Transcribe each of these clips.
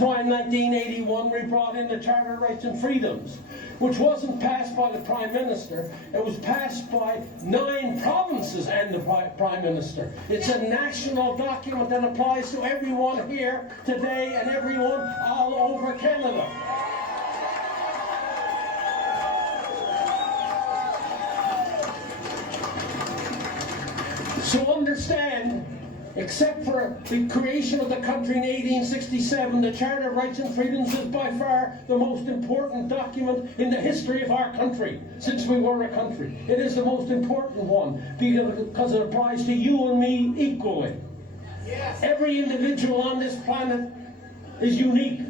why in 1981 we brought in the Charter of Rights and Freedoms, which wasn't passed by the Prime Minister, it was passed by 9 provinces and the Prime Minister. It's a national document that applies to everyone here today and everyone all over Canada. So understand, except for the creation of the country in 1867, the Charter of Rights and Freedoms is by far the most important document in the history of our country, since we were a country. It is the most important one, because it applies to you and me equally. Yes. Every individual on this planet is unique.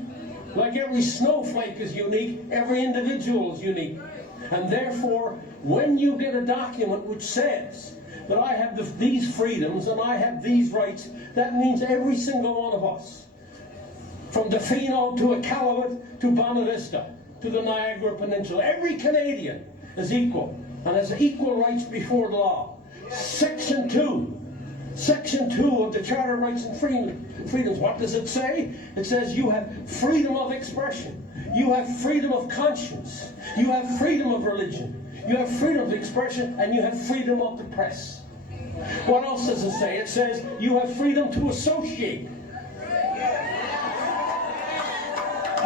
Like every snowflake is unique, every individual is unique. And therefore, when you get a document which says that I have these freedoms and I have these rights, that means every single one of us, from Defino to Iqaluit to Bonavista to the Niagara Peninsula, every Canadian is equal and has equal rights before the law. Section 2 of the Charter of Rights and Freedoms, what does it say? It says you have freedom of expression, you have freedom of conscience, you have freedom of religion, you have freedom of expression, and you have freedom of the press. What else does it say? It says you have freedom to associate.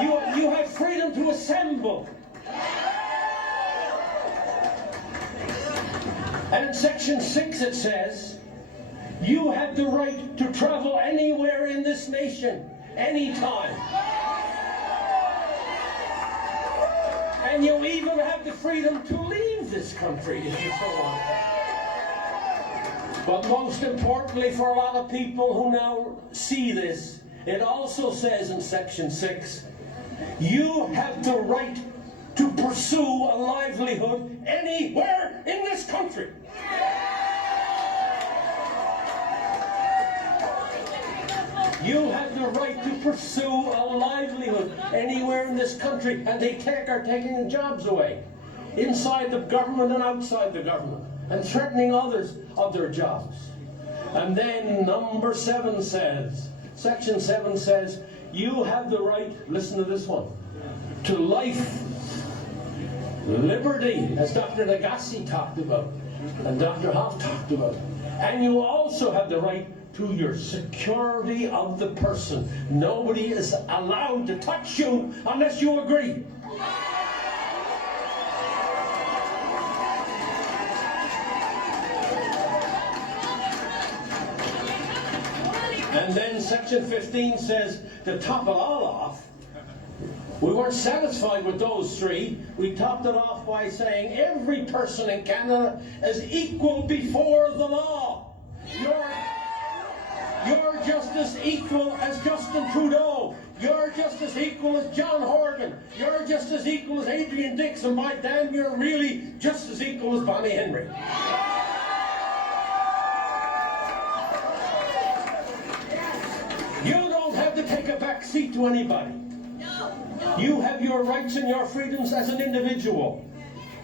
You have freedom to assemble. And in section 6 it says you have the right to travel anywhere in this nation, anytime. And you even have the freedom to leave this country if you so want. But most importantly for a lot of people who now see this, it also says in section 6, you have the right to pursue a livelihood anywhere in this country. You have the right to pursue a livelihood anywhere in this country, and they are taking the jobs away, inside the government and outside the government, and threatening others of their jobs. And then number 7 says, section 7 says, you have the right, listen to this one, to life, liberty, as Dr. Nagassi talked about, and Dr. Hoff talked about. And you also have the right to your security of the person. Nobody is allowed to touch you unless you agree. And then section 15 says, to top it all off, we weren't satisfied with those 3. We topped it off by saying every person in Canada is equal before the law. You're just as equal as Justin Trudeau. You're just as equal as John Horgan. You're just as equal as Adrian Dixon. By damn, you're really just as equal as Bonnie Henry. You don't have to take a back seat to anybody. You have your rights and your freedoms as an individual.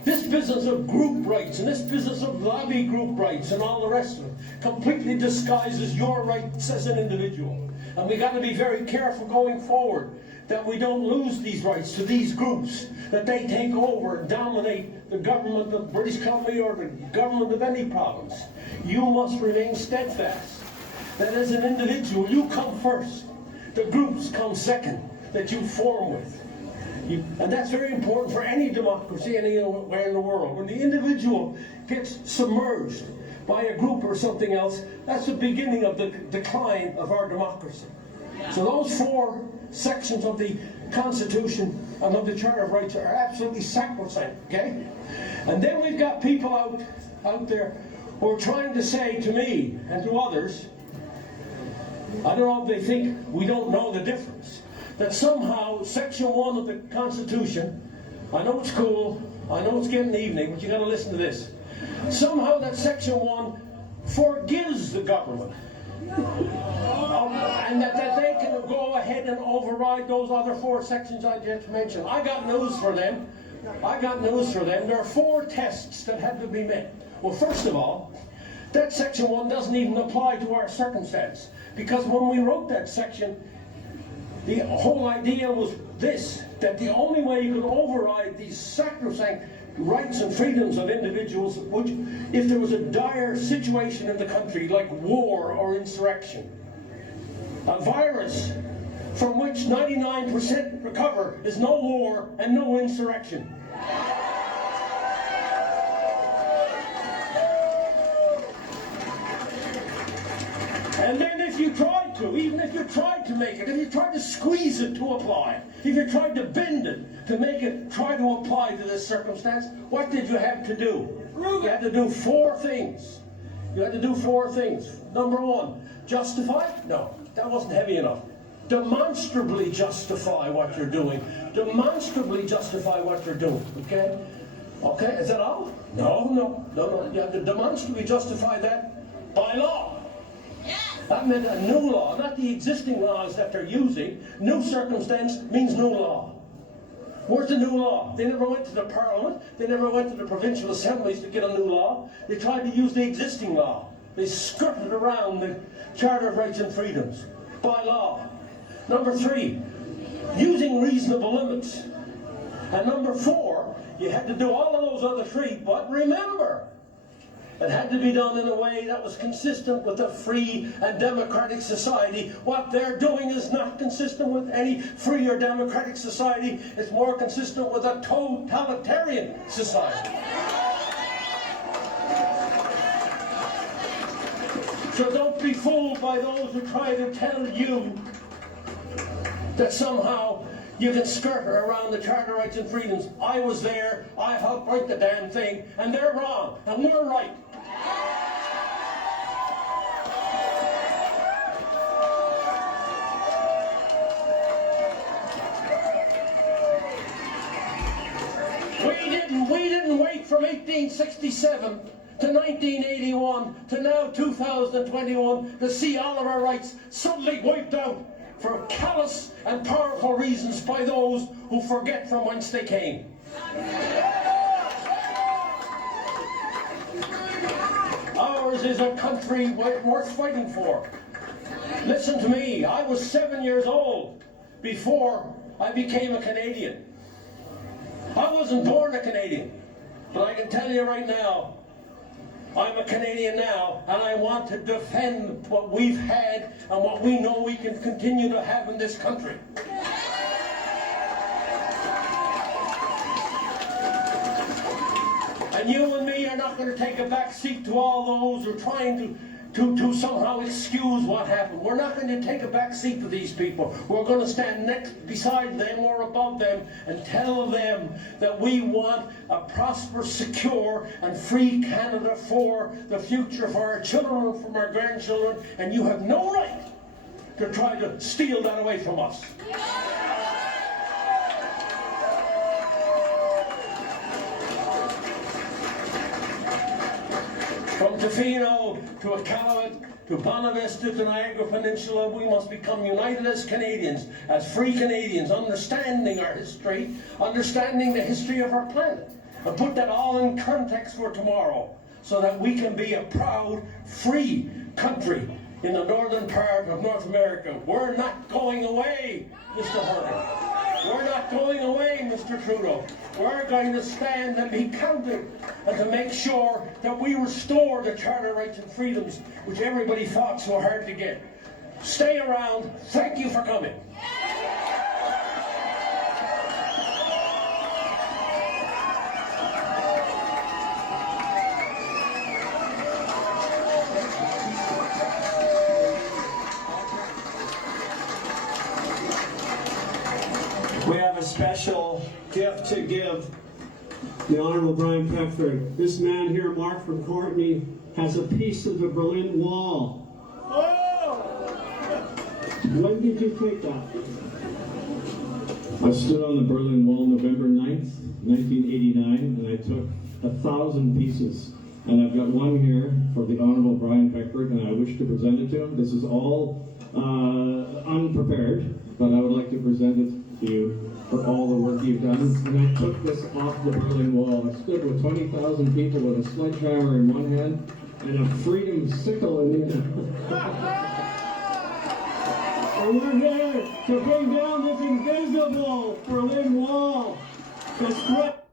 This business of group rights and this business of lobby group rights and all the rest of it completely disguises your rights as an individual. And we got to be very careful going forward that we don't lose these rights to these groups, that they take over and dominate the government of British Columbia or the government of any province. You must remain steadfast that as an individual you come first. The groups come second that you form with. And that's very important for any democracy anywhere in the world. When the individual gets submerged by a group or something else, that's the beginning of the decline of our democracy. So those 4 sections of the Constitution and of the Charter of Rights are absolutely sacrosanct, okay? And then we've got people out there who are trying to say to me and to others, I don't know if they think we don't know the difference, that somehow section 1 of the Constitution, I know it's cool, I know it's getting evening, but you got to listen to this. Somehow that section 1 forgives the government, and that they can go ahead and override those other 4 sections I just mentioned. I got news for them. There are 4 tests that have to be met. Well, first of all, that section 1 doesn't even apply to our circumstance, because when we wrote that section, The whole idea was this, that the only way you could override these sacrosanct rights and freedoms of individuals, which, if there was a dire situation in the country, like war or insurrection, a virus from which 99% recover, is no war and no insurrection. And then if you tried to, even if you tried to make it, if you tried to squeeze it to apply, if you tried to bend it to make it try to apply to this circumstance, what did you have to do? You had to do 4 things. You had to do 4 things. Number 1, justify? No, that wasn't heavy enough. Demonstrably justify what you're doing. Demonstrably justify what you're doing, okay? Okay, is that all? No. You have to demonstrably justify that by law. That meant a new law, not the existing laws that they're using. New circumstance means new law. Where's the new law? They never went to the Parliament. They never went to the provincial assemblies to get a new law. They tried to use the existing law. They skirted around the Charter of Rights and Freedoms by law. Number 3, using reasonable limits. And number 4, you had to do all of those other 3, but remember, it had to be done in a way that was consistent with a free and democratic society. What they're doing is not consistent with any free or democratic society. It's more consistent with a totalitarian society. So don't be fooled by those who try to tell you that somehow you can skirt around the Charter of Rights and Freedoms. I was there, I helped write the damn thing, and they're wrong, and we're right. We didn't wait from 1867 to 1981 to now 2021 to see all of our rights suddenly wiped out for callous and powerful reasons by those who forget from whence they came. Ours is a country worth fighting for. Listen to me, I was 7 years old before I became a Canadian. I wasn't born a Canadian, but I can tell you right now, I'm a Canadian now, and I want to defend what we've had and what we know we can continue to have in this country. And you and me are not going to take a back seat to all those who are trying to somehow excuse what happened. We're not going to take a back seat to these people. We're going to stand next beside them or above them and tell them that we want a prosperous, secure, and free Canada for the future, for our children and from our grandchildren, and you have no right to try to steal that away from us. From Tofino to Iqaluit to Bonavista to Niagara Peninsula, we must become united as Canadians, as free Canadians, understanding our history, understanding the history of our planet, and put that all in context for tomorrow, so that we can be a proud, free country in the northern part of North America. We're not going away, Mr. Horgan. We're not going away, Mr. Trudeau. We're going to stand and be counted and to make sure that we restore the Charter of Rights and Freedoms, which everybody fought so hard to get. Stay around. Thank you for coming. We have a special gift to give the Honourable Brian Peckford. This man here, Mark from Courtney, has a piece of the Berlin Wall. When did you take that? I stood on the Berlin Wall November 9th, 1989, and I took 1,000 pieces. And I've got one here for the Honourable Brian Peckford, and I wish to present it to him. This is all unprepared, but I would like to present it to you for all the work you've done. And I took this off the Berlin Wall. I stood with 20,000 people with a sledgehammer in one hand and a freedom sickle in the other. And we're here to bring down this invisible Berlin Wall to split